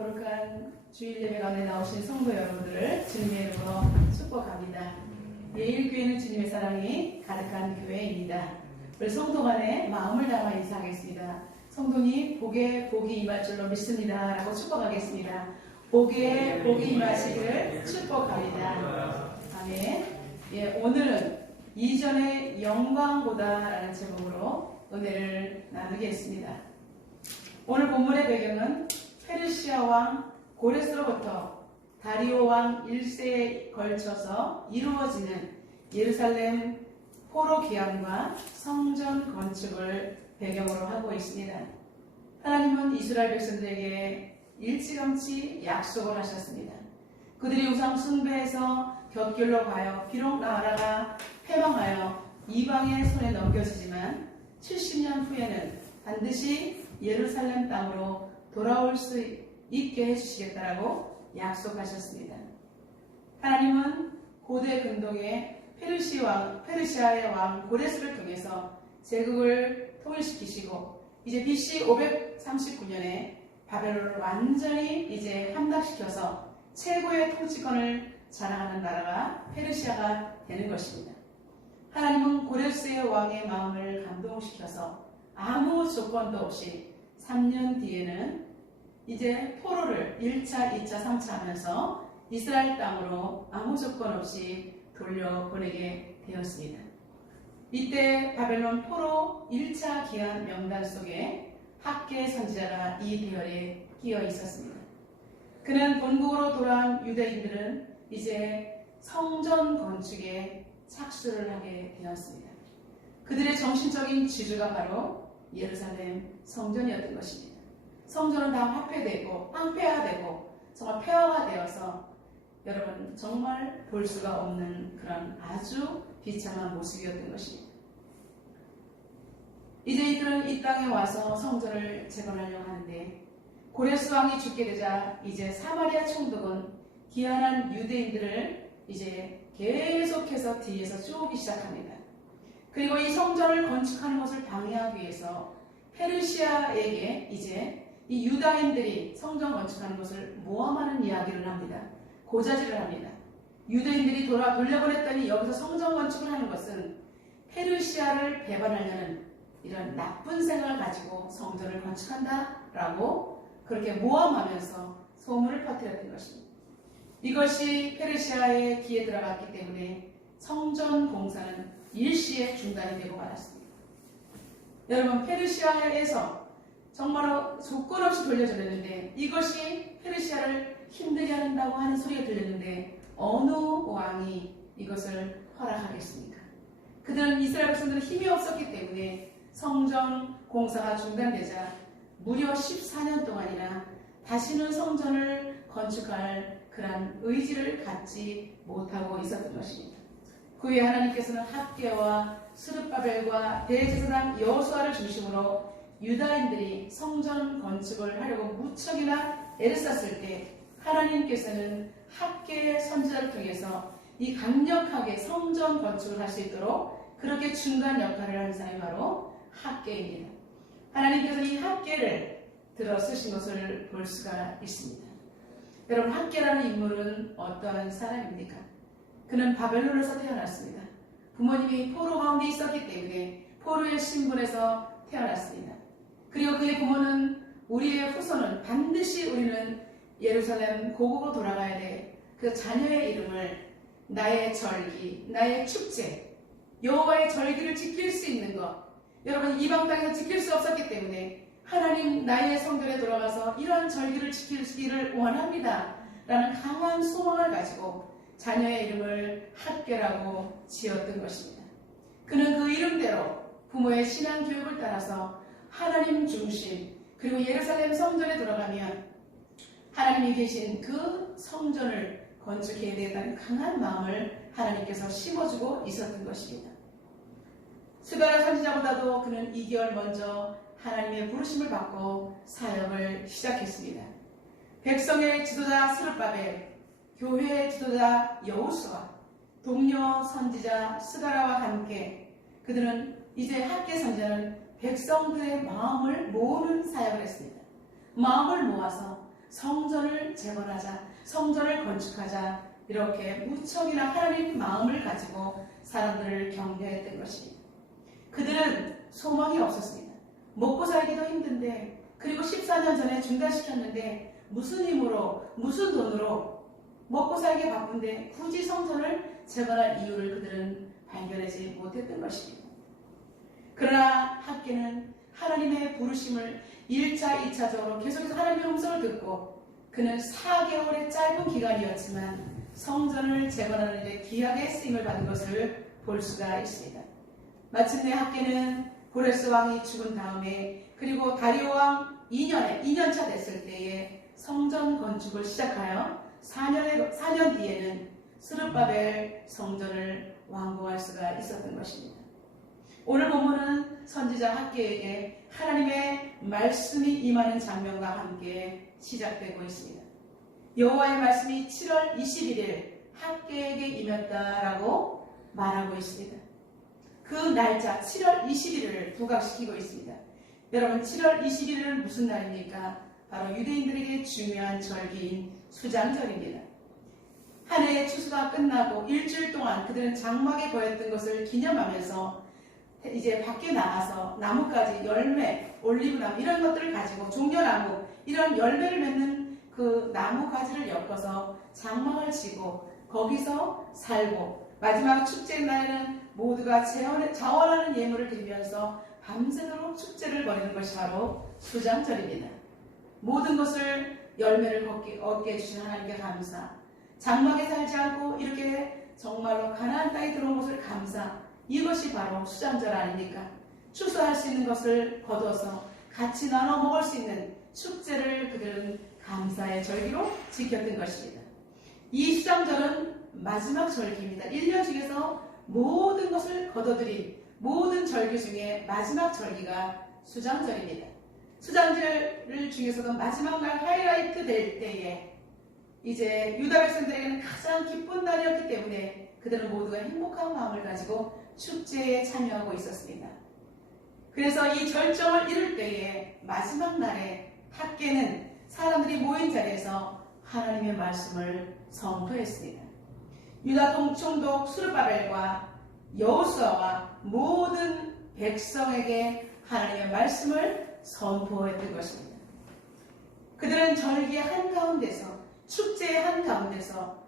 거룩한 주일 예배 가운데 나오신 성도 여러분들을 주님의 이름으로 축복합니다. 예일교회는 주님의 사랑이 가득한 교회입니다. 우리 성도 간에 마음을 담아 인사하겠습니다. 성도님, 복에 복이 임할 줄로 믿습니다. 라고 축복하겠습니다. 복에 복이 임하시기를 축복합니다. 아멘. 예, 오늘은 이전의 영광보다 라는 제목으로 은혜를 나누겠습니다. 오늘 본문의 배경은 페르시아 왕 고레스로부터 다리오 왕 1세에 걸쳐서 이루어지는 예루살렘 포로 귀환과 성전 건축을 배경으로 하고 있습니다. 하나님은 이스라엘 백성들에게 일찌감치 약속을 하셨습니다. 그들이 우상 숭배해서 곁길로 가요. 비록 나라가 패망하여 이방의 손에 넘겨지지만 70년 후에는 반드시 예루살렘 땅으로 돌아올 수 있게 해주시겠다라고 약속하셨습니다. 하나님은 고대 근동의 페르시아의 왕 고레스를 통해서 제국을 통일시키시고 이제 BC 539년에 바벨론을 완전히 이제 함락시켜서 최고의 통치권을 자랑하는 나라가 페르시아가 되는 것입니다. 하나님은 고레스의 왕의 마음을 감동시켜서 아무 조건도 없이 3년 뒤에는 이제 포로를 1차, 2차, 3차 하면서 이스라엘 땅으로 아무 조건 없이 돌려보내게 되었습니다. 이때 바벨론 포로 1차 귀환 명단 속에 학계 선지자가 이 대열에 끼어 있었습니다. 그는 본국으로 돌아온 유대인들은 이제 성전 건축에 착수를 하게 되었습니다. 그들의 정신적인 지주가 바로 예루살렘 성전이었던 것입니다. 성전은 다 화폐되고 황폐화되고 정말 폐허가 되어서 여러분 정말 볼 수가 없는 그런 아주 비참한 모습이었던 것입니다. 이제 이들은 이 땅에 와서 성전을 재건하려고 하는데 고레스 왕이 죽게 되자 이제 사마리아 총독은 귀환한 유대인들을 이제 계속해서 뒤에서 쫓기 시작합니다. 그리고 이 성전을 건축하는 것을 방해하기 위해서 페르시아에게 이제 이 유다인들이 성전 건축하는 것을 모함하는 이야기를 합니다. 고자질을 합니다. 유대인들이 돌려보냈더니 여기서 성전 건축을 하는 것은 페르시아를 배반하려는 이런 나쁜 생각을 가지고 성전을 건축한다라고 그렇게 모함하면서 소문을 퍼뜨렸던 것입니다. 이것이 페르시아의 귀에 들어갔기 때문에 성전 공사는 일시에 중단이 되고 말았습니다. 여러분, 페르시아에서 정말로 조건 없이 돌려줬는데 이것이 페르시아를 힘들게 한다고 하는 소리가 들렸는데 어느 왕이 이것을 허락하겠습니까? 그들은 이스라엘 백성들은 힘이 없었기 때문에 성전 공사가 중단되자 무려 14년 동안이나 다시는 성전을 건축할 그런 의지를 갖지 못하고 있었던 것입니다. 그 후에 하나님께서는 학개와 스룹바벨과 대제사장 여호수아를 중심으로 유다인들이 성전 건축을 하려고 무척이나 애를 썼을 때 하나님께서는 학개의 선지자를 통해서 이 강력하게 성전 건축을 할 수 있도록 그렇게 중간 역할을 하는 사람이 바로 학개입니다. 하나님께서는 이 학개를 들어 쓰신 것을 볼 수가 있습니다. 여러분, 학개라는 인물은 어떠한 사람입니까? 그는 바벨론에서 태어났습니다. 부모님이 포로 가운데 있었기 때문에 포로의 신분에서 태어났습니다. 그리고 그의 부모는 우리의 후손은 반드시 우리는 예루살렘 고국으로 돌아가야 돼. 그 자녀의 이름을 나의 절기, 나의 축제, 여호와의 절기를 지킬 수 있는 것. 여러분, 이방 땅에서 지킬 수 없었기 때문에 하나님 나의 성전에 돌아가서 이러한 절기를 지키기를 원합니다. 라는 강한 소망을 가지고 자녀의 이름을 학개라고 지었던 것입니다. 그는 그 이름대로 부모의 신앙 교육을 따라서 하나님 중심 그리고 예루살렘 성전에 들어가면 하나님이 계신 그 성전을 건축해야 되겠다는 강한 마음을 하나님께서 심어주고 있었던 것입니다. 스가랴 선지자보다도 그는 2개월 먼저 하나님의 부르심을 받고 사역을 시작했습니다. 백성의 지도자 스룹바벨, 교회의 지도자 여호수아, 동료 선지자 스가랴와 함께 그들은 이제 학개 선지자는 백성들의 마음을 모으는 사역을 했습니다. 마음을 모아서 성전 재건하자, 성전을 건축하자, 이렇게 무척이나 하나님 마음을 가지고 사람들을 격려했던 것입니다. 그들은 소망이 없었습니다. 먹고 살기도 힘든데, 그리고 14년 전에 중단시켰는데 무슨 힘으로, 무슨 돈으로 먹고 살기 바쁜데 굳이 성전을 재건할 이유를 그들은 발견하지 못했던 것입니다. 그러나 학개는 하나님의 부르심을 1차, 2차적으로 계속해서 하나님의 음성을 듣고 그는 4개월의 짧은 기간이었지만 성전을 재건하는 데 귀하게 쓰임을 받은 것을 볼 수가 있습니다. 마침내 학개는 고레스 왕이 죽은 다음에 그리고 다리오 왕 2년차 됐을 때에 성전 건축을 시작하여 4년 뒤에는 스룹바벨 성전을 완공할 수가 있었던 것입니다. 오늘 본문은 선지자 학개에게 하나님의 말씀이 임하는 장면과 함께 시작되고 있습니다. 여호와의 말씀이 7월 21일 학개에게 임했다라고 말하고 있습니다. 그 날짜 7월 21일을 부각시키고 있습니다. 여러분, 7월 21일은 무슨 날입니까? 바로 유대인들에게 중요한 절기인 수장절입니다. 한 해의 추수가 끝나고 일주일 동안 그들은 장막에 거했던 것을 기념하면서 이제 밖에 나가서 나뭇가지, 열매, 올리브나무 이런 것들을 가지고 종려나무 이런 열매를 맺는 그 나무 가지를 엮어서 장막을 치고 거기서 살고 마지막 축제 날에는 모두가 자원하는 예물을 드리면서 밤새도록 축제를 벌이는 것이 바로 수장절입니다. 모든 것을 열매를 얻게 해주신 하나님께 감사, 장막에 살지 않고 이렇게 정말로 가나안 땅에 들어온 것을 감사, 이것이 바로 수장절 아닙니까? 추수할 수 있는 것을 거둬서 같이 나눠 먹을 수 있는 축제를 그들은 감사의 절기로 지켰던 것입니다. 이 수장절은 마지막 절기입니다. 1년 중에서 모든 것을 거둬들인 모든 절기 중에 마지막 절기가 수장절입니다. 수장절 중에서도 마지막 날 하이라이트 될 때에 이제 유다 백성들에게는 가장 기쁜 날이었기 때문에 그들은 모두가 행복한 마음을 가지고 축제에 참여하고 있었습니다. 그래서 이 절정을 이룰 때에 마지막 날에 학개는 사람들이 모인 자리에서 하나님의 말씀을 선포했습니다. 유다 총독 스룹바벨과 여호수아와 모든 백성에게 하나님의 말씀을 선포했던 것입니다. 그들은 절기의 한가운데서, 축제의 한가운데서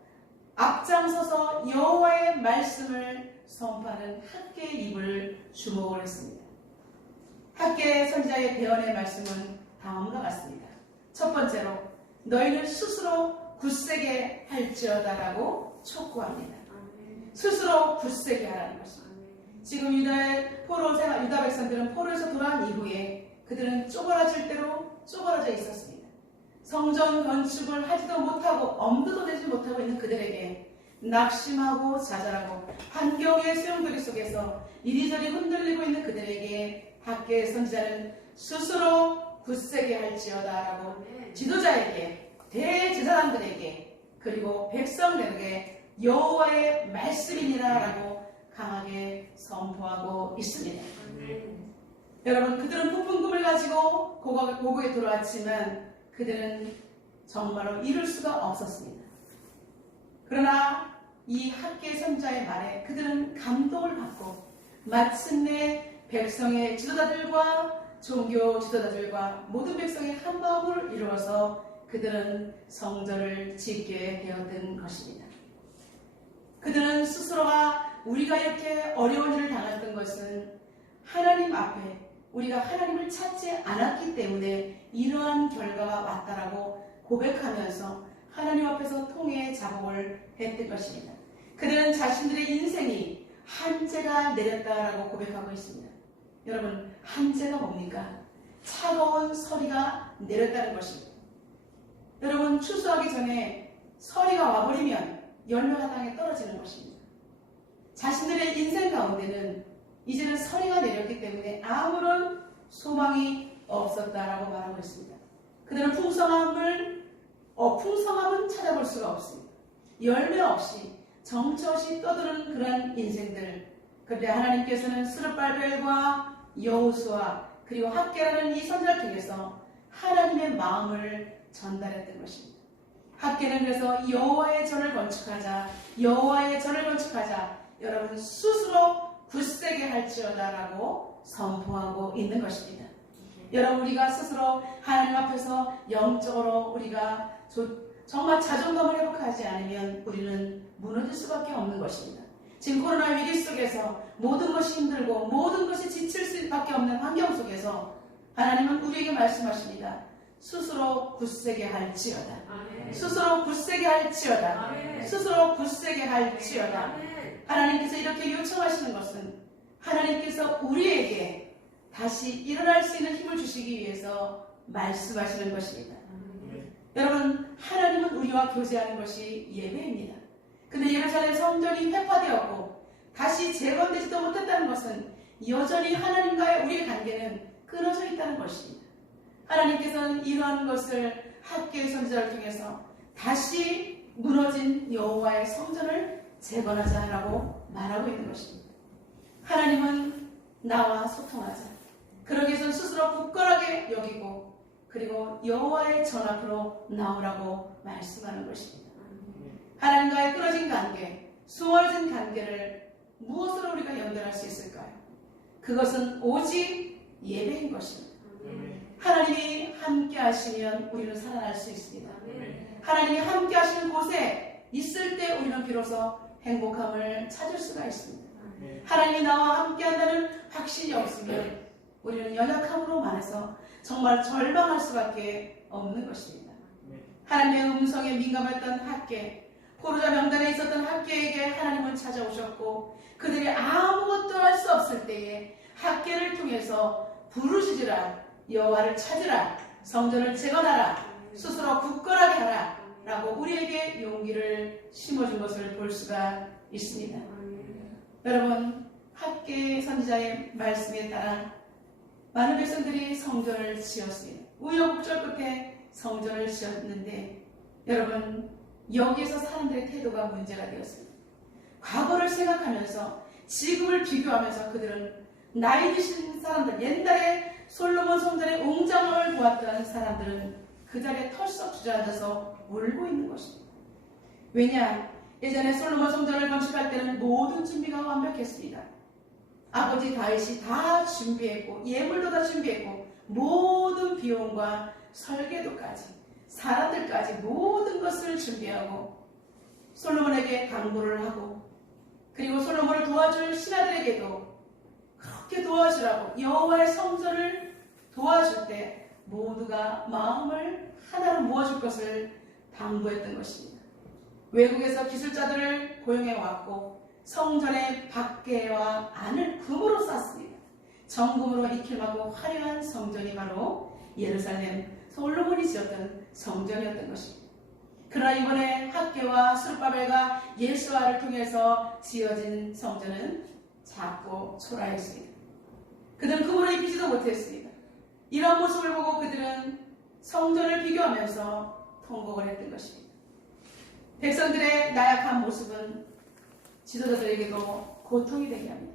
앞장서서 여호와의 말씀을 선포하는 학개의 입을 주목을 했습니다. 학개 선지자의 대언의 말씀은 다음과 같습니다. 첫 번째로, 너희는 스스로 굳세게 할지어다라고 촉구합니다. 스스로 굳세게 하라는 것입니다. 지금 유다 백성들은 포로에서 돌아온 이후에 그들은 쪼그라질 대로 쪼그라져 있었습니다. 성전 건축을 하지도 못하고 엄두도 내지 못하고 있는 그들에게 낙심하고 좌절하고 환경의 소용돌이 속에서 이리저리 흔들리고 있는 그들에게 학개의 선지자는 스스로 굳세게 할지어다라고 지도자에게, 대제사장들에게, 그리고 백성들에게 여호와의 말씀이니라라고 강하게 선포하고 있습니다. 여러분, 그들은 부푼 꿈을 가지고 고국에 들어왔지만 그들은 정말로 이룰 수가 없었습니다. 그러나 이 학개 선지자의 말에 그들은 감동을 받고 마침내 백성의 지도자들과 종교 지도자들과 모든 백성의 한 마음을 이루어서 그들은 성전을 짓게 되었던 것입니다. 그들은 스스로가 우리가 이렇게 어려운 일을 당했던 것은 하나님 앞에 우리가 하나님을 찾지 않았기 때문에 이러한 결과가 왔다라고 고백하면서 하나님 앞에서 통회의 작업을 했던 것입니다. 그들은 자신들의 인생이 한재가 내렸다라고 고백하고 있습니다. 여러분, 한재가 뭡니까? 차가운 서리가 내렸다는 것입니다. 여러분, 추수하기 전에 서리가 와버리면 열매가 땅에 떨어지는 것입니다. 자신들의 인생 가운데는 이제는 서리가 내렸기 때문에 아무런 소망이 없었다라고 말하고 있습니다. 그들은 풍성함은 찾아볼 수가 없습니다. 열매 없이 정처 없이 떠드는 그런 인생들. 그런데 하나님께서는 스룹바벨과 여호수아 그리고 학개라는 이 선지자를 통해서 하나님의 마음을 전달했던 것입니다. 학계는 그래서 여호와의 전을 건축하자, 여호와의 전을 건축하자, 여러분 스스로 굳세게 할지어다라고 선포하고 있는 것입니다. 여러분, 우리가 스스로 하나님 앞에서 영적으로 우리가 정말 자존감을 회복하지 않으면 우리는 무너질 수밖에 없는 것입니다. 지금 코로나 위기 속에서 모든 것이 힘들고 모든 것이 지칠 수밖에 없는 환경 속에서 하나님은 우리에게 말씀하십니다. 스스로 굳세게 할지어다. 아멘. 스스로 굳세게 할지어다. 아멘. 스스로 굳세게 할지어다. 아멘. 하나님께서 이렇게 요청하시는 것은 하나님께서 우리에게 다시 일어날 수 있는 힘을 주시기 위해서 말씀하시는 것입니다. 여러분, 하나님은 우리와 교제하는 것이 예배입니다. 근데 예루살렘 성전이 회파되었고 다시 재건되지도 못했다는 것은 여전히 하나님과의 우리의 관계는 끊어져 있다는 것입니다. 하나님께서는 이러한 것을 학개의 선지자를 통해서 다시 무너진 여호와의 성전을 재건하자라고 말하고 있는 것입니다. 하나님은 나와 소통하자. 그러기 위해서는 스스로 굳건하게 여기고 그리고 여호와의 전 앞으로 나오라고 말씀하는 것입니다. 하나님과의 끊어진 관계, 수월해진 관계를 무엇으로 우리가 연결할 수 있을까요? 그것은 오직 예배인 것입니다. 하나님이 함께 하시면 우리는 살아날 수 있습니다. 하나님이 함께 하시는 곳에 있을 때 우리는 비로소 행복함을 찾을 수가 있습니다. 하나님이 나와 함께 한다는 확신이 없으면 우리는 연약함으로 말해서 정말 절망할 수밖에 없는 것입니다. 하나님의 음성에 민감했던 학개, 포로자 명단에 있었던 학개에게 하나님은 찾아오셨고 그들이 아무것도 할 수 없을 때에 학개를 통해서 부르짖으라, 여호와를 찾으라, 성전을 재건하라, 스스로 굳건하게 하라 라고 우리에게 용기를 심어준 것을 볼 수가 있습니다. 여러분, 학개 선지자의 말씀에 따라 많은 백성들이 성전을 지었습니다. 우여곡절 끝에 성전을 지었는데 여러분, 여기에서 사람들의 태도가 문제가 되었습니다. 과거를 생각하면서 지금을 비교하면서 그들은 나이 드신 사람들, 옛날에 솔로몬 성전의 웅장함을 보았던 사람들은 그 자리에 털썩 주저앉아서 울고 있는 것입니다. 왜냐? 예전에 솔로몬 성전을 건축할 때는 모든 준비가 완벽했습니다. 아버지 다윗이 다 준비했고 예물도 다 준비했고 모든 비용과 설계도까지 사람들까지 모든 것을 준비하고 솔로몬에게 당부를 하고 그리고 솔로몬을 도와줄 신하들에게도 그렇게 도와주라고 여호와의 성전을 도와줄 때 모두가 마음을 하나로 모아줄 것을 당부했던 것입니다. 외국에서 기술자들을 고용해왔고 성전의 밖에와 안을 금으로 쌌습니다. 정금으로 익힐하고 화려한 성전이 바로 예루살렘 솔로몬이 지었던 성전이었던 것입니다. 그러나 이번에 학개와 스룹바벨과 예수아를 통해서 지어진 성전은 작고 초라했습니다. 그들은 금으로 입히지도 못했습니다. 이런 모습을 보고 그들은 성전을 비교하면서 통곡을 했던 것입니다. 백성들의 나약한 모습은 지도자들에게도 고통이 되게 합니다.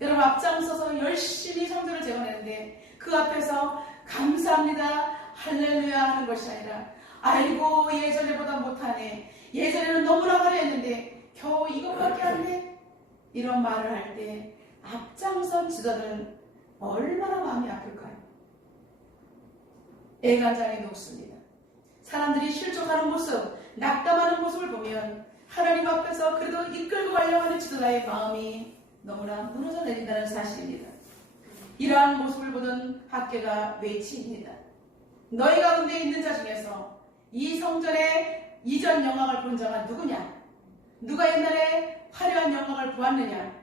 여러분, 앞장서서 열심히 성전을 재건했는데 그 앞에서 감사합니다, 할렐루야 하는 것이 아니라 아이고 예전에보다 못하네, 예전에는 너무나 화려했는데 겨우 이것밖에 안 돼, 이런 말을 할 때 앞장선 지도자들은 얼마나 마음이 아플까요? 애간장이 녹습니다. 사람들이 실족하는 모습, 낙담하는 모습을 보면 하나님 앞에서 그래도 이끌고 가려고 하는 지도자의 마음이 너무나 무너져 내린다는 사실입니다. 이러한 모습을 보던 학개가 외칩니다. 너희 가운데 있는 자 중에서 이 성전의 이전 영광을 본 자가 누구냐? 누가 옛날에 화려한 영광을 보았느냐?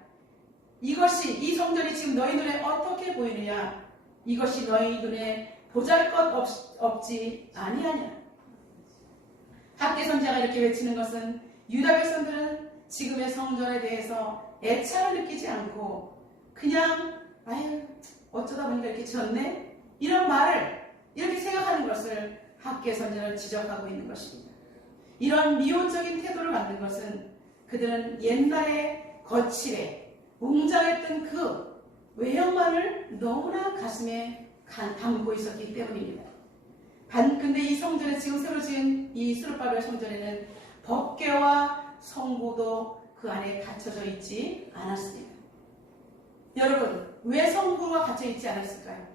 이것이, 이 성전이 지금 너희 눈에 어떻게 보이느냐? 이것이 너희 눈에 보잘것없지 아니하냐? 학개 선지자가 이렇게 외치는 것은 유다 백성들은 지금의 성전에 대해서 애착을 느끼지 않고 그냥 아유 어쩌다 보니까 이렇게 지었네? 이런 말을 이렇게 생각하는 것을 학개 선지자는 지적하고 있는 것입니다. 이런 미온적인 태도를 갖는 것은 그들은 옛날에 거칠에 웅장했던 그 외형만을 너무나 가슴에 담고 있었기 때문입니다. 근데 이 성전에 지금 새로 지은 이 스룹바벨 성전에는 법궤와 성구도 그 안에 갇혀져 있지 않았습니다. 여러분, 왜 성구가 갇혀 있지 않았을까요?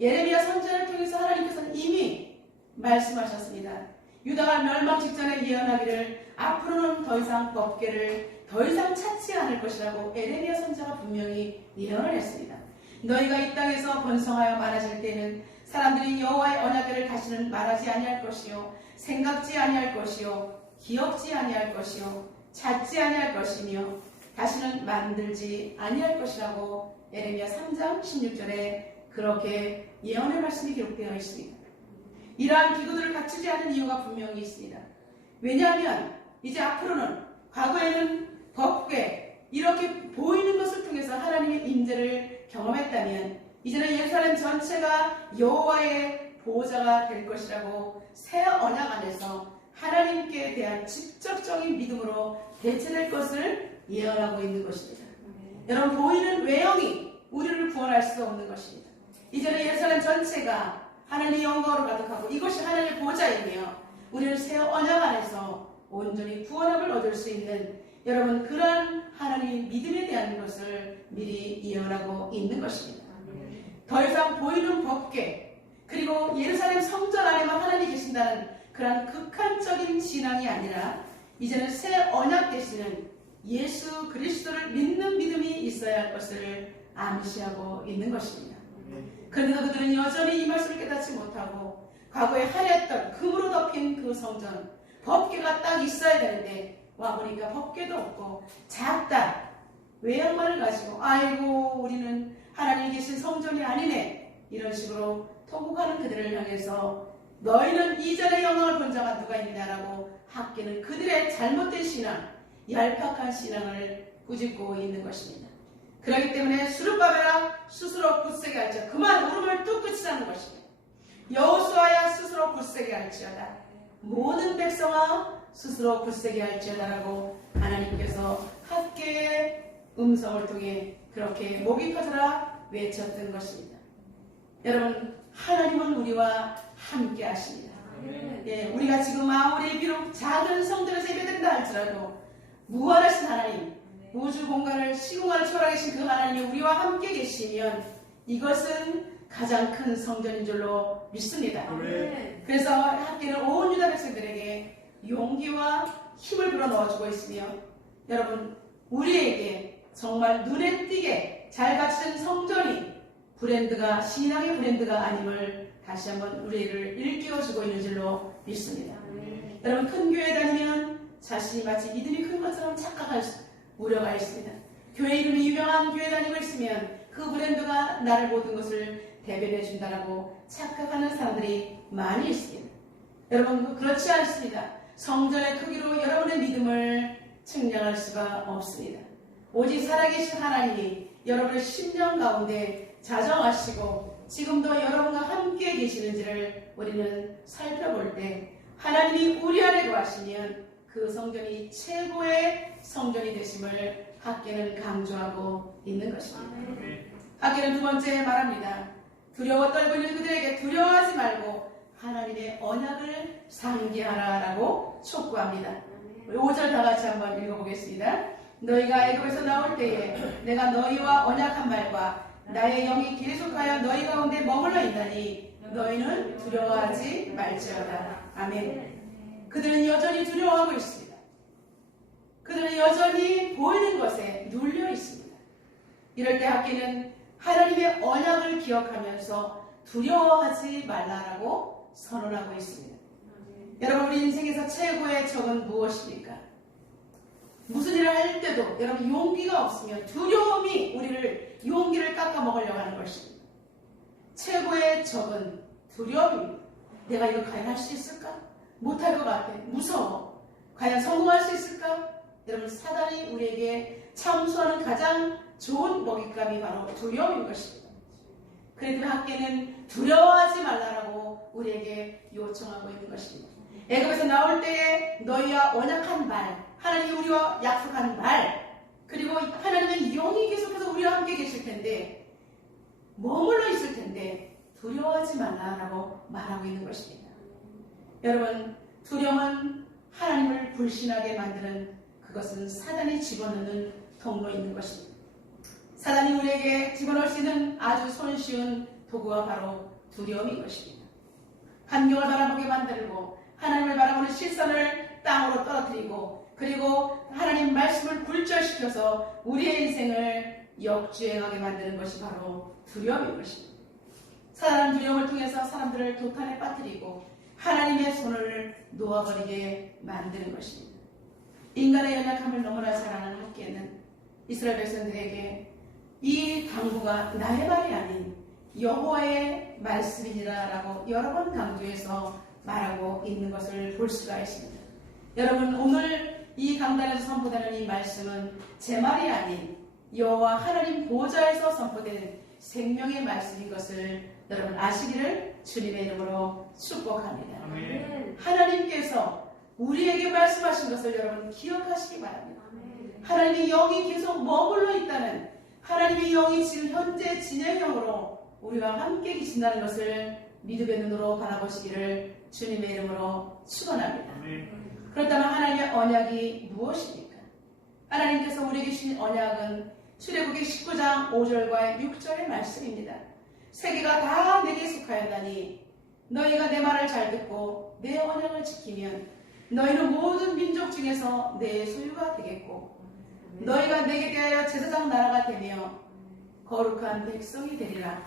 예레미야 선지자를 통해서 하나님께서는 이미 말씀하셨습니다. 유다가 멸망 직전에 예언하기를 앞으로는 더 이상 법궤를 더 이상 찾지 않을 것이라고 예레미야 선지자가 분명히 예언을 했습니다. 너희가 이 땅에서 번성하여 많아질 때는 사람들이 여호와의 언약궤를 다시는 말하지 아니할 것이요 생각지 아니할 것이요 기억지 아니할 것이요 찾지 아니할 것이며 다시는 만들지 아니할 것이라고 예레미야 3장 16절에 그렇게 예언의 말씀이 기록되어 있습니다. 이러한 기구들을 갖추지 않은 이유가 분명히 있습니다. 왜냐하면 이제 앞으로는 과거에는 법궤 이렇게 보이는 것을 통해서 하나님의 임재를 경험했다면 이제는 예루살렘 전체가 여호와의 보호자가 될 것이라고 새 언약 안에서 하나님께 대한 직접적인 믿음으로 대체될 것을 예언하고 있는 것입니다. 여러분, 보이는 외형이 우리를 구원할 수 없는 것입니다. 이제는 예루살렘 전체가 하나님의 영광으로 가득하고 이것이 하나님의 보좌이며 우리는 새 언약 안에서 온전히 구원함을 얻을 수 있는 여러분 그러한 하나님의 믿음에 대한 것을 미리 예언하고 있는 것입니다. 더 이상 보이는 법궤 그리고 예루살렘 성전 안에만 하나님이 계신다는 그러한 극한적인 신앙이 아니라 이제는 새 언약 되시는 예수 그리스도를 믿는 믿음이 있어야 할 것을 암시하고 있는 것입니다. 그러나 그들은 여전히 이 말씀을 깨닫지 못하고 과거에 하였던 금으로 덮인 그 성전 법궤가 딱 있어야 되는데 와보니까 법궤도 없고 작다 외양만을 가지고 아이고 우리는 하나님이 계신 성전이 아니네 이런 식으로 통곡하는 그들을 향해서 너희는 이전의 영광을 본 자가 누가 있냐라고 학계는 그들의 잘못된 신앙 얄팍한 신앙을 꾸짖고 있는 것입니다. 그렇기 때문에 스룹바벨아 스스로 굳세게 할지어다. 그만 울음을 뚝 그치라는 것입니다. 여호수아야 스스로 굳세게 할지어다. 모든 백성아 스스로 굳세게 할지어다라고 하나님께서 학계의 음성을 통해 그렇게 목이 터져라 외쳤던 것입니다. 여러분, 하나님은 우리와 함께 하십니다. 예, 우리가 지금 아무리 비록 작은 성전에서 예배드린다 할지라도 무한하신 하나님, 우주 공간을 시공간을 초월하 계신 그 하나님이 우리와 함께 계시면 이것은 가장 큰 성전인 줄로 믿습니다. 그래서 학계는 온 유다 백성들에게 용기와 힘을 불어넣어주고 있으며 여러분 우리에게 정말 눈에 띄게 잘 갖춘 성전이 브랜드가 신앙의 브랜드가 아님을 다시 한번 우리를 일깨워주고 있는 줄로 믿습니다. 여러분 큰 교회 다니면 자신이 마치 믿음이 큰 것처럼 착각할 우려가 있습니다. 교회 이름이 유명한 교회 다니고 있으면 그 브랜드가 나를 모든 것을 대변해 준다라고 착각하는 사람들이 많이 있습니다. 여러분 그렇지 않습니다. 성전의 크기로 여러분의 믿음을 측량할 수가 없습니다. 오직 살아계신 하나님이 여러분의 심령 가운데 자정하시고 지금도 여러분과 함께 계시는지를 우리는 살펴볼 때 하나님이 우리 안에 거하시면 그 성전이 최고의 성전이 되심을 학계는 강조하고 있는 것입니다. 학계는 두 번째 말합니다. 두려워 떨고 있는 그들에게 두려워하지 말고 하나님의 언약을 상기하라라고 촉구합니다. 5절 다 같이 한번 읽어보겠습니다. 너희가 애굽에서 나올 때에 내가 너희와 언약한 말과 나의 영이 계속하여 너희 가운데 머물러 있나니 너희는 두려워하지 말지어다. 아멘. 그들은 여전히 두려워하고 있습니다. 그들은 여전히 보이는 것에 눌려 있습니다. 이럴 때 학계는 하나님의 언약을 기억하면서 두려워하지 말라라고 선언하고 있습니다. 여러분 우리 인생에서 최고의 적은 무엇입니까? 무슨 일을 할 때도 여러분 용기가 없으면 두려움이 우리를 용기를 깎아먹으려고 하는 것입니다. 최고의 적은 두려움입니다. 내가 이거 과연 할 수 있을까? 못할 것 같아. 무서워. 과연 성공할 수 있을까? 여러분 사단이 우리에게 참수하는 가장 좋은 먹잇감이 바로 두려움인 것입니다. 그래도 학계는 두려워하지 말라라고 우리에게 요청하고 있는 것입니다. 애굽에서 나올 때에 너희와 언약한 말, 하나님이 우리와 약속한 말, 그리고 하나님의 영이 계속해서 우리와 함께 계실 텐데 머물러 있을 텐데 두려워하지 말라라고 말하고 있는 것입니다. 여러분, 두려움은 하나님을 불신하게 만드는 그것은 사단이 집어넣는 통로에 있는 것입니다. 사단이 우리에게 집어넣을 수 있는 아주 손쉬운 도구가 바로 두려움인 것입니다. 환경을 바라보게 만들고 하나님을 바라보는 시선을 땅으로 떨어뜨리고 그리고 하나님 말씀을 굴절시켜서 우리의 인생을 역주행하게 만드는 것이 바로 두려움인 것입니다. 사단은 두려움을 통해서 사람들을 도탄에 빠뜨리고 하나님의 손을 놓아버리게 만드는 것입니다. 인간의 연약함을 너무나 잘 아는 학계는 이스라엘 백성들에게 이 강구가 나의 말이 아닌 여호와의 말씀이니라라고 여러 번 강조해서 말하고 있는 것을 볼 수가 있습니다. 여러분, 오늘 이 강단에서 선포되는 이 말씀은 제 말이 아닌 여호와 하나님 보좌에서 선포되는 생명의 말씀인 것을 여러분 아시기를 주님의 이름으로 축복합니다. 아멘. 하나님께서 우리에게 말씀하신 것을 여러분 기억하시기 바랍니다. 하나님의 영이 계속 머물러 있다는, 하나님의 영이 지금 현재 진행형으로 우리와 함께 계신다는 것을 믿음의 눈으로 바라보시기를 주님의 이름으로 축원합니다. 그렇다면 하나님의 언약이 무엇입니까? 하나님께서 우리에게 주신 언약은 출애굽기 19장 5절과 6절의 말씀입니다. 세계가 다 내게 속하였다니 너희가 내 말을 잘 듣고 내 언약을 지키면 너희는 모든 민족 중에서 내 소유가 되겠고 너희가 내게 대하여 제사장 나라가 되며 거룩한 백성이 되리라.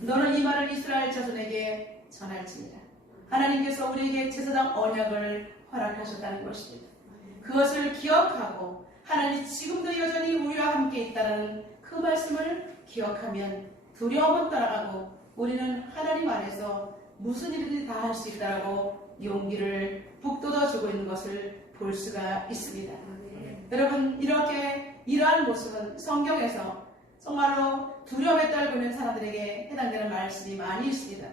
너는 이 말을 이스라엘 자손에게 전할지니라. 하나님께서 우리에게 제사장 언약을 허락하셨다는 것입니다. 그것을 기억하고 하나님이 지금도 여전히 우리와 함께 있다는 그 말씀을 기억하면 두려움은 떠나가고 우리는 하나님 안에서 무슨 일이든지 다 할 수 있다라고 용기를 북돋아주고 있는 것을 볼 수가 있습니다. 여러분, 이러한 모습은 성경에서 정말로 두려움에 떨고 있는 사람들에게 해당되는 말씀이 많이 있습니다.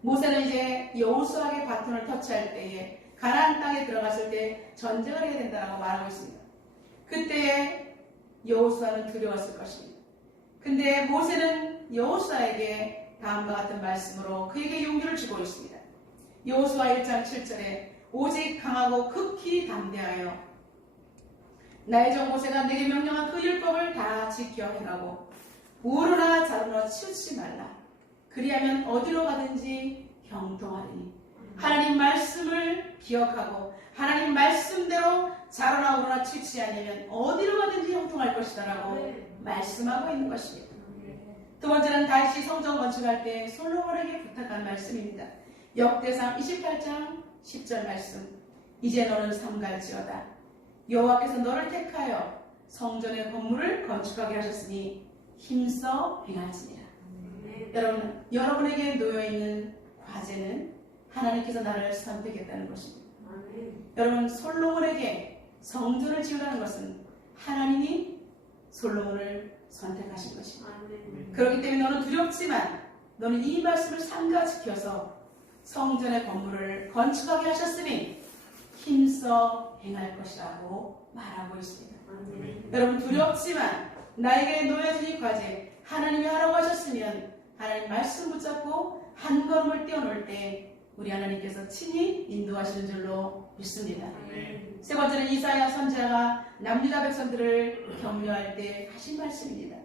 모세는 이제 여호수아의 바톤을 터치할 때에 가나안 땅에 들어갔을 때 전쟁을 해야 된다고 말하고 있습니다. 그때에 여호수아는 두려웠을 것입니다. 근데 모세는 여호수아에게 다음과 같은 말씀으로 그에게 용기를 주고 있습니다. 여호수아 1장 7절에 오직 강하고 극히 담대하여 나의 종 모세가 내게 명령한 그 율법을 다 지켜 행하고 우르나 자르나 치우치지 말라. 그리하면 어디로 가든지 형통하리니. 하나님 말씀을 기억하고 하나님 말씀대로 자르나 우르나 치우치지 않으면 어디로 가든지 형통할 것이다 라고 말씀하고 있는 것입니다. 두 번째는 다시 성전 건축할 때 솔로몬에게 부탁한 말씀입니다. 역대상 28장 10절 말씀. 이제 너는 삼갈지어다. 여호와께서 너를 택하여 성전의 건물을 건축하게 하셨으니 힘써 행할지니라. 여러분에게 놓여있는 과제는 하나님께서 나를 선택했다는 것입니다. 여러분, 솔로몬에게 성전을 지으라는 것은 하나님이 솔로몬을 선택하신 것입니다. 그렇기 때문에 너는 두렵지만 너는 이 말씀을 삼가 지켜서 성전의 건물을 건축하게 하셨으니 힘써 행할 것이라고 말하고 있습니다. 여러분, 두렵지만 나에게 놓여진 이 과제 하나님이 하라고 하셨으면 하나님 말씀 붙잡고 한 걸음을 떼어놓을 때 우리 하나님께서 친히 인도하시는 줄로 믿습니다. 세 번째는 이사야 선지자가 남유다 백성들을 격려할 때 하신 말씀입니다.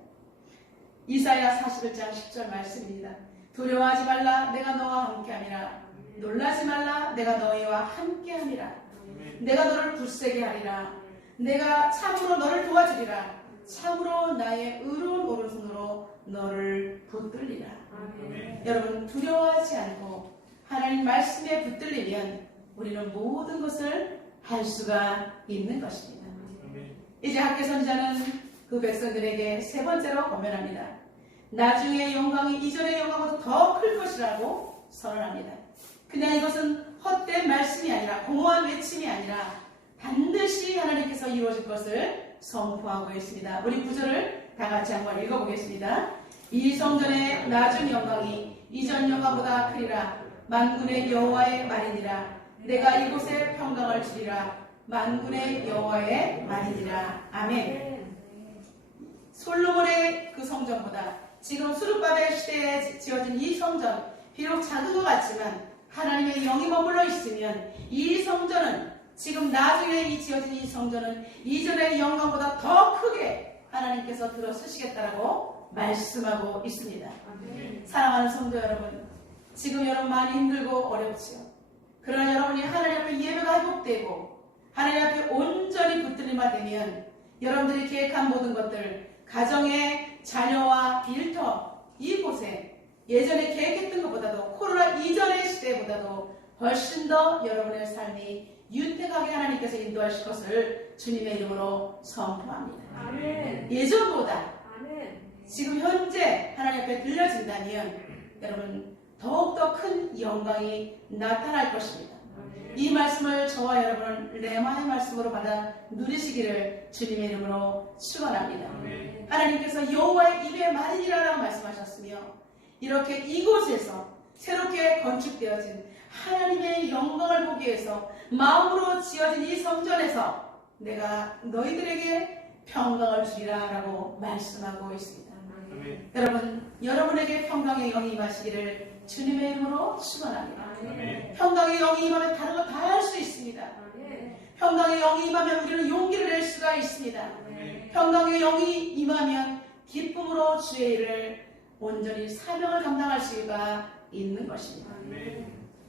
이사야 41장 10절 말씀입니다. 두려워하지 말라. 내가 너와 함께함이라. 놀라지 말라. 내가 너희와 함께함이라. 내가 너를 굳세게 하리라. 내가 참으로 너를 도와주리라. 참으로 나의 의로운 오른손으로 너를 붙들리라. 여러분, 두려워하지 않고 하나님 말씀에 붙들리면 우리는 모든 것을 할 수가 있는 것입니다. 이제 학개 선지자는 그 백성들에게 세 번째로 권면합니다. 나중에 영광이 이전의 영광보다 더 클 것이라고 선언합니다. 그냥 이것은 헛된 말씀이 아니라 공허한 외침이 아니라 반드시 하나님께서 이루어질 것을 선포하고 있습니다. 우리 구절을 다 같이 한번 읽어보겠습니다. 이 성전의 낮은 영광이 이전 영광보다 크리라. 만군의 여호와의 말이니라. 내가 이곳에 평강을 주리라. 만군의 여호와의 말이니라. 아멘. 솔로몬의 그 성전보다 지금 수르바벨 시대에 지어진 이 성전, 비록 작은 것 같지만 하나님의 영이 머물러 있으면 이 성전은 지금 나중에 이 지어진 이 성전은 이전의 영광보다 더 크게 하나님께서 들어서시겠다라고 말씀하고 있습니다. 사랑하는 성도 여러분, 지금 여러분 많이 힘들고 어렵지요. 그러나 여러분이 하나님 앞에 예배가 회복되고 하나님 앞에 온전히 붙들림만 되면 여러분들이 계획한 모든 것들, 가정의 자녀와 일터 이곳에 예전에 계획했던 것보다도 코로나 이전의 시대보다도 훨씬 더 여러분의 삶이 윤택하게 하나님께서 인도하실 것을 주님의 이름으로 선포합니다. 아멘. 예전보다 아멘. 지금 현재 하나님 앞에 들려진다면 여러분 더욱더 큰 영광이 나타날 것입니다. 이 말씀을 저와 여러분은 레마의 말씀으로 받아 누리시기를 주님의 이름으로 축원합니다. 하나님께서 여호와의 입에 말이니라라고 말씀하셨으며 이렇게 이곳에서 새롭게 건축되어진 하나님의 영광을 보기 위해서 마음으로 지어진 이 성전에서 내가 너희들에게 평강을 주리라 라고 말씀하고 있습니다. 여러분, 여러분에게 평강의 영이 임하시기를 주님의 이름으로 축원합니다. 평강의 영이 임하면 다른 거 다 할 수 있습니다. 평강의 영이 임하면 우리는 용기를 낼 수가 있습니다. 평강의 영이 임하면 기쁨으로 주의 일을 온전히 사명을 감당할 수가 있는 것입니다.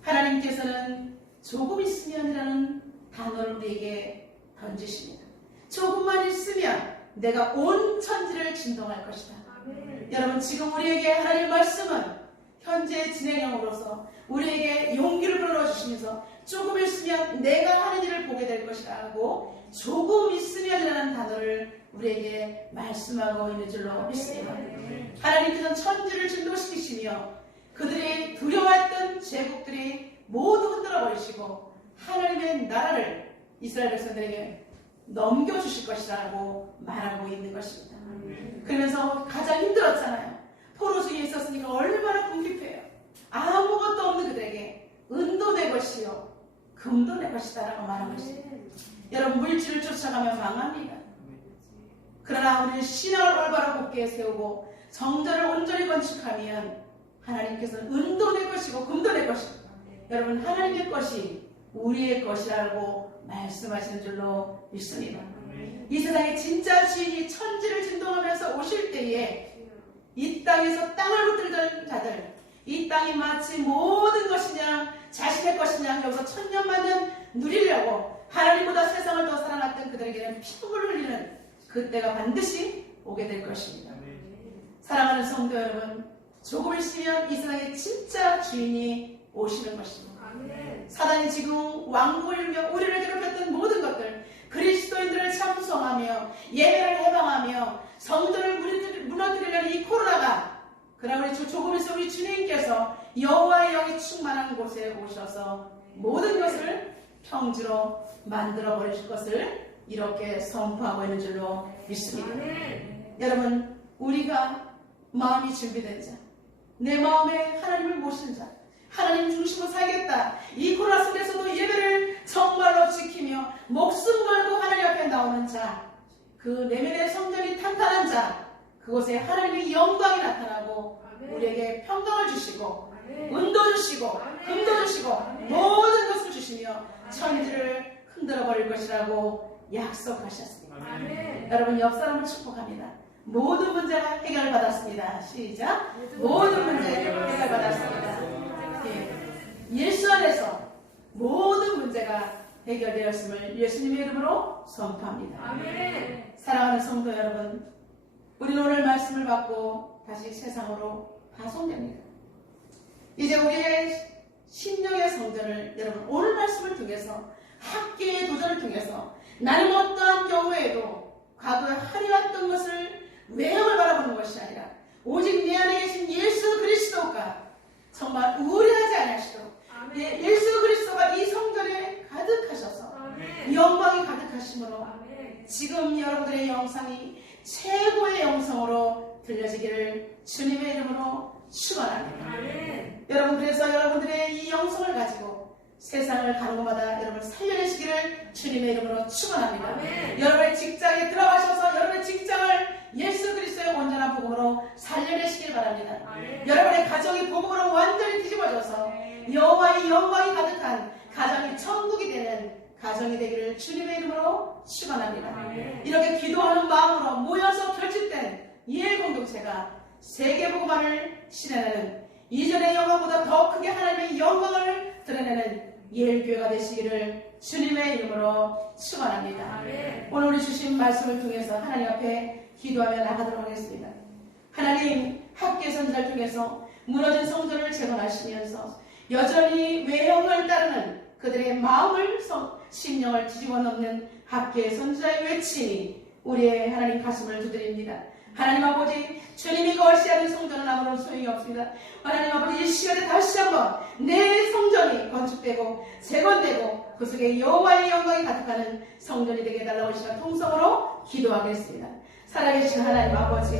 하나님께서는 조금 있으면이라는 단어를 우리에게 던지십니다. 조금만 있으면 내가 온 천지를 진동할 것이다. 여러분, 지금 우리에게 하나님의 말씀은 현재 진행형으로서 우리에게 용기를 불러주시면서 조금 있으면 내가 하는 일을 보게 될 것이라 하고 조금 있으면이라는 단어를 우리에게 말씀하고 있는 줄로 믿습니다. 하나님께서는 천지를 진동시키시며 그들이 두려워했던 제국들이 모두 흔들어 버리시고 하나님의 나라를 이스라엘 백성들에게 넘겨주실 것이라고 말하고 있는 것입니다. 그러면서 가장 힘들었잖아요. 포로 중에 있었으니까 얼마나 궁핍해요. 아무것도 없는 그들에게 은도 내 것이요 금도 내 것이다 라고 말한 것입니다. 여러분, 물질을 쫓아가면 망합니다. 그러나 우리는 신앙을 올바로 굳게 세우고 성전을 온전히 건축하면 하나님께서는 은도 내 것이고 금도 내 것이고 여러분, 하나님의 것이 우리의 것이라고 말씀하시는 줄로 믿습니다. 이 세상의 진짜 주인이 천지를 진동하면서 오실 때에 이 땅에서 땅을 붙들던 자들, 이 땅이 마치 모든 것이냐 자신의 것이냐 여기서 천년만년 누리려고 하나님보다 세상을 더 사랑했던 그들에게는 피눈물을 흘리는 그때가 반드시 오게 될 것입니다. 사랑하는 성도 여러분, 조금 있으면 이 세상의 진짜 주인이 오시는 것입니다. 사단이 지금 왕국을 우리를 괴롭혔던 모든 것들, 그리스도인들을 참송하며 예배를 해방하며 성전을 무너뜨리려는 이 코로나가, 그러나 우리 조금 있으면 우리 주님께서 여호와의 영이 충만한 곳에 오셔서 모든 것을 평지로 만들어 버리실 것을 이렇게 선포하고 있는 줄로 믿습니다. 여러분, 우리가 마음이 준비된 자, 내 마음에 하나님을 모신 자, 하나님 중심으로 살겠다. 이 코로나 속에서도 예배를 정말로 지키며 목숨 걸고 하나님 앞에 나오는 자, 그 내면의 성전이 탄탄한 자, 그곳에 하나님의 영광이 나타나고 우리에게 평강을 주시고 은도 주시고 금도 주시고 모든 것을 주시며 천지를 흔들어 버릴 것이라고 약속하셨습니다. 여러분, 옆 사람을 축복합니다. 모든 문제가 해결받았습니다. 시작. 모든 문제가 해결받았습니다. 예수 안에서 모든 문제가 해결되었음을 예수님의 이름으로 선포합니다. 아멘. 사랑하는 성도 여러분, 우리는 오늘 말씀을 받고 다시 세상으로 파송됩니다. 이제 우리의 심령의 성전을 여러분 오늘 말씀을 통해서 학계의 도전을 통해서 나는 어떠한 경우에도 과거에 하려왔던 것을 외형을 바라보는 것이 아니라 오직 내 안에 계신 예수 그리스도가 정말 우려하지 않으시도록 예수 그리스도가 이 성전에 가득하셔서 영광이 가득하심으로 지금 여러분들의 영상이 최고의 영성으로 들려지기를 주님의 이름으로 축원합니다. 여러분, 그래서 여러분들의 이 영성을 가지고 세상을 가는 곳마다 여러분을 살려내시기를 주님의 이름으로 축원합니다. 여러분의 직장에 들어가셔서 여러분의 직장을 예수 그리스도의 온전한 복음으로 살려내시길 바랍니다. 여러분의 가정이 복음으로 완전히 뒤집어져서 여호와의 영광이 가득한 가정이 천국이 되는 가정이 되기를 주님의 이름으로 축원합니다. 이렇게 기도하는 마음으로 모여서 결집된 예일 공동체가 세계복음화를 실현하는 이전의 영광보다 더 크게 하나님의 영광을 드러내는 예일교회가 되시기를 주님의 이름으로 축원합니다. 오늘 우리 주신 말씀을 통해서 하나님 앞에 기도하며 나가도록 하겠습니다. 하나님, 학계 선지자를 통해서 무너진 성전을 재건하시면서 여전히 외형을 따르는 그들의 마음을 심령을 뒤집어 놓는 학계 선지자의 외침이 우리의 하나님 가슴을 두드립니다. 하나님 아버지, 주님이 거하시는 성전은 아무런 소용이 없습니다. 하나님 아버지, 이 시간에 다시 한번 내 성전이 건축되고 재건되고 그 속에 여호와의 영광이 가득하는 성전이 되게 해달라고 시간 통성으로 기도하겠습니다. 살아계신 하나님 아버지,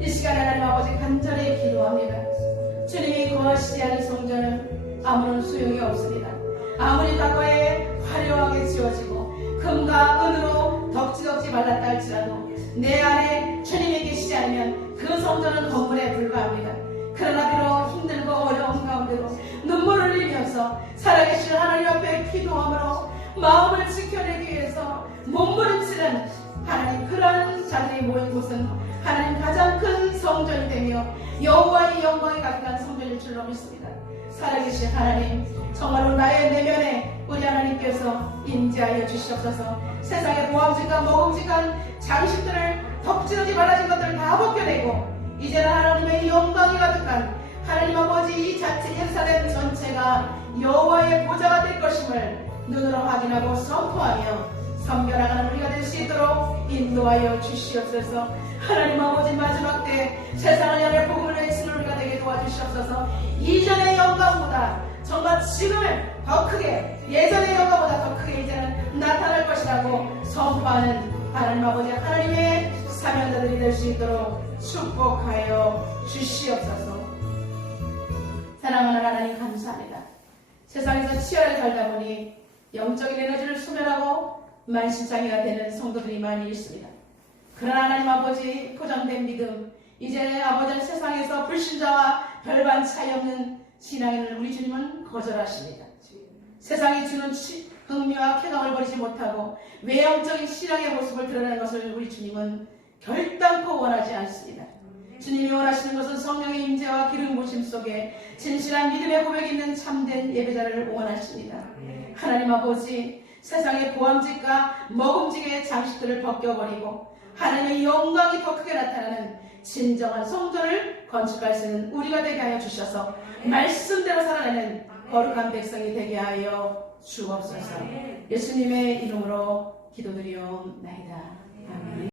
이 시간에 하나님 아버지 간절히 기도합니다. 주님이 거하시지 않은 성전은 아무런 소용이 없습니다. 아무리 과거에 화려하게 지어지고 금과 은으로 덕지덕지 발랐다 할지라도 내 안에 주님이 계시지 않으면 그 성전은 건물에 불과합니다. 그러나 비록 힘들고 어려운 가운데로 눈물을 흘리면서 살아계신 하나님 앞에 기도함으로 마음을 지켜내기 위해서 몸부림치는 하나님, 그러한 자들이 모인 곳은 하나님 가장 큰 성전이 되며 여호와의 영광이 가득한 성전일 줄로 믿습니다. 살아계신 하나님, 정말로 나의 내면에 우리 하나님께서 임재하여 주시옵소서. 세상의 모함직과 먹음직한 장식들을 덕지덕지 발라진 것들을 다 벗겨내고 이제는 하나님의 영광이 가득한 하나님 아버지 이 자체 예루살렘 전체가 여호와의 보좌가 될 것임을 눈으로 확인하고 선포하며 섬겨나가는 우리가 될 수 있도록 인도하여 주시옵소서. 하나님 아버지, 마지막 때 세상을 향해 복음을 외치는 우리가 되게 도와주시옵소서. 이전의 영광보다 정말 지금을 더 크게, 예전의 영광보다 더 크게 이제는 나타날 것이라고 선포하는 하나님 아버지, 하나님의 사명자들이 될 수 있도록 축복하여 주시옵소서. 사랑하는 하나님, 감사합니다. 세상에서 치열하게 살다 보니 영적인 에너지를 소멸하고 만신창이가 되는 성도들이 많이 있습니다. 그러나 하나님 아버지, 포장된 믿음, 이제 아버지 세상에서 불신자와 별반 차이 없는 신앙인을 우리 주님은 거절하십니다. 세상이 주는 흥미와 쾌감을 버리지 못하고 외형적인 신앙의 모습을 드러내는 것을 우리 주님은 결단코 원하지 않습니다. 주님이 원하시는 것은 성령의 임재와 기름 부으심 속에 진실한 믿음의 고백이 있는 참된 예배자를 원하십니다. 하나님 아버지, 세상의 보암직과 먹음직의 장식들을 벗겨버리고 하나님의 영광이 더 크게 나타나는 진정한 성전을 건축할 수 있는 우리가 되게 하여 주셔서 말씀대로 살아내는 거룩한 백성이 되게 하여 주옵소서. 예수님의 이름으로 기도드리옵나이다. 아멘.